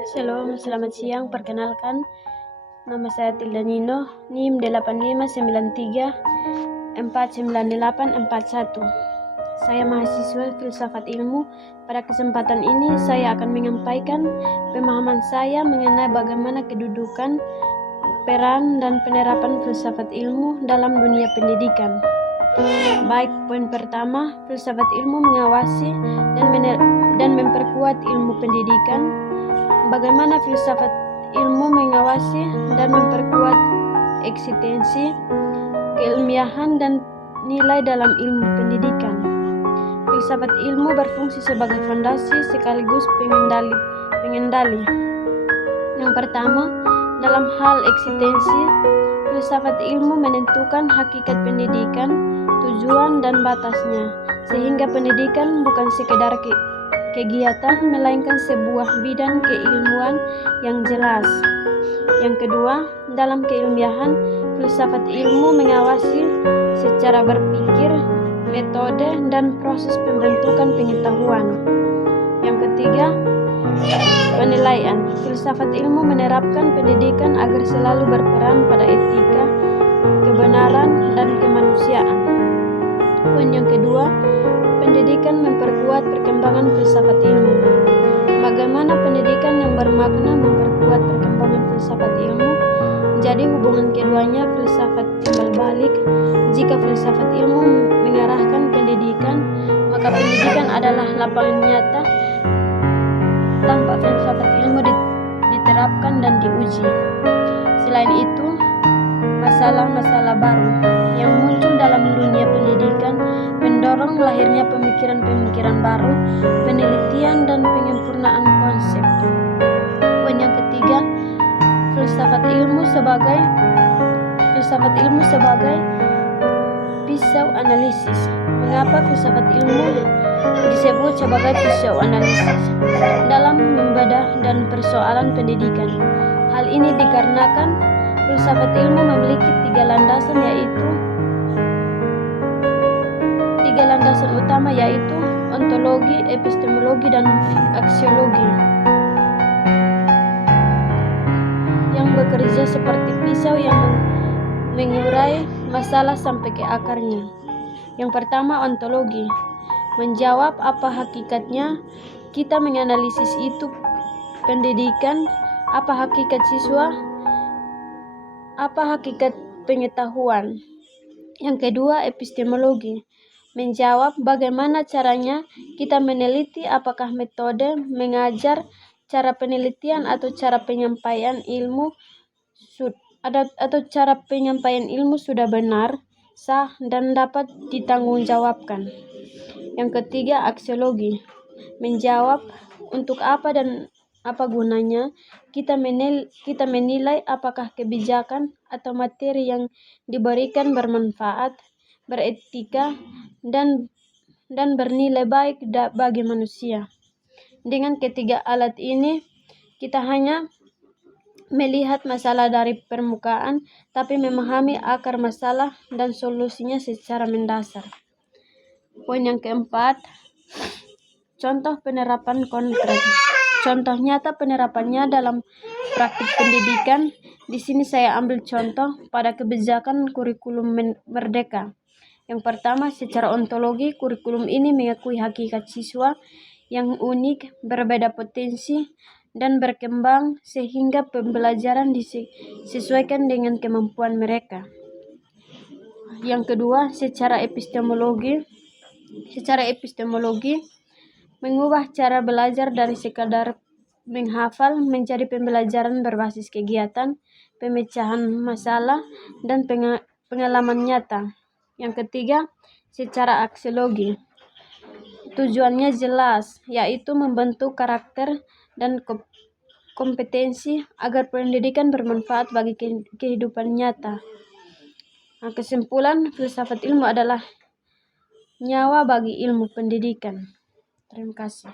Shalom, selamat siang. Perkenalkan, nama saya Tilda Nino, NIM 8593498841. Saya mahasiswa filsafat ilmu. Pada kesempatan ini saya akan menyampaikan pemahaman saya mengenai bagaimana kedudukan, peran, dan penerapan filsafat ilmu dalam dunia pendidikan. Baik, poin pertama, filsafat ilmu mengawasi dan memperkuat ilmu pendidikan. Bagaimana filsafat ilmu mengawasi dan memperkuat eksistensi, keilmiahan, dan nilai dalam ilmu pendidikan. Filsafat ilmu berfungsi sebagai fondasi sekaligus pengendali. Yang pertama, dalam hal eksistensi, filsafat ilmu menentukan hakikat pendidikan, tujuan, dan batasnya, sehingga pendidikan bukan sekedar kegiatan, melainkan sebuah bidang keilmuan yang jelas. Yang kedua, dalam keilmiahan, filsafat ilmu mengawasi secara berpikir, metode, dan proses pembentukan pengetahuan. Yang ketiga, penilaian. Filsafat ilmu menerapkan pendidikan agar selalu berperan pada etika, kebenaran, dan kemanusiaan. Poin yang kedua, pendidikan memperkuat perkembangan filsafat ilmu. Bagaimana pendidikan yang bermakna memperkuat perkembangan filsafat ilmu? Jadi hubungan keduanya filsafat timbal balik. Jika filsafat ilmu mengarahkan pendidikan, maka pendidikan adalah lapangan nyata tanpa filsafat ilmu diterapkan dan diuji. Selain itu, masalah-masalah baru yang muncul dalam dunia pendidikan mendorong lahirnya pemikiran-pemikiran baru, penelitian, dan penyempurnaan konsep. Poin yang ketiga, filsafat ilmu sebagai pisau analisis. Mengapa filsafat ilmu disebut sebagai pisau analisis dalam membedah dan persoalan pendidikan? Hal ini dikarenakan filsafat ilmu memiliki tiga landasan utama, yaitu ontologi, epistemologi, dan aksiologi, yang bekerja seperti pisau yang mengurai masalah sampai ke akarnya. Yang pertama, ontologi. Menjawab apa hakikatnya, kita menganalisis itu pendidikan, apa hakikat siswa, apa hakikat pengetahuan. Yang kedua, epistemologi. Menjawab bagaimana caranya kita meneliti, apakah metode mengajar, cara penelitian, atau cara penyampaian ilmu sudah benar, sah, dan dapat ditanggungjawabkan. Yang ketiga, aksiologi. Menjawab untuk apa dan apa gunanya kita menilai apakah kebijakan atau materi yang diberikan bermanfaat, beretika, dan bernilai baik bagi manusia. Dengan ketiga alat ini, kita hanya melihat masalah dari permukaan, tapi memahami akar masalah dan solusinya secara mendasar. Poin yang keempat, contoh penerapan konkret. Contoh nyata penerapannya dalam praktik pendidikan. Di sini saya ambil contoh pada kebijakan kurikulum merdeka. Yang pertama, secara ontologi, kurikulum ini mengakui hakikat siswa yang unik, berbeda potensi, dan berkembang sehingga pembelajaran disesuaikan dengan kemampuan mereka. Yang kedua, secara epistemologi, mengubah cara belajar dari sekadar menghafal menjadi pembelajaran berbasis kegiatan, pemecahan masalah, dan pengalaman nyata. Yang ketiga, secara aksiologi. Tujuannya jelas, yaitu membentuk karakter dan kompetensi agar pendidikan bermanfaat bagi kehidupan nyata. Kesimpulan, filsafat ilmu adalah nyawa bagi ilmu pendidikan. Terima kasih.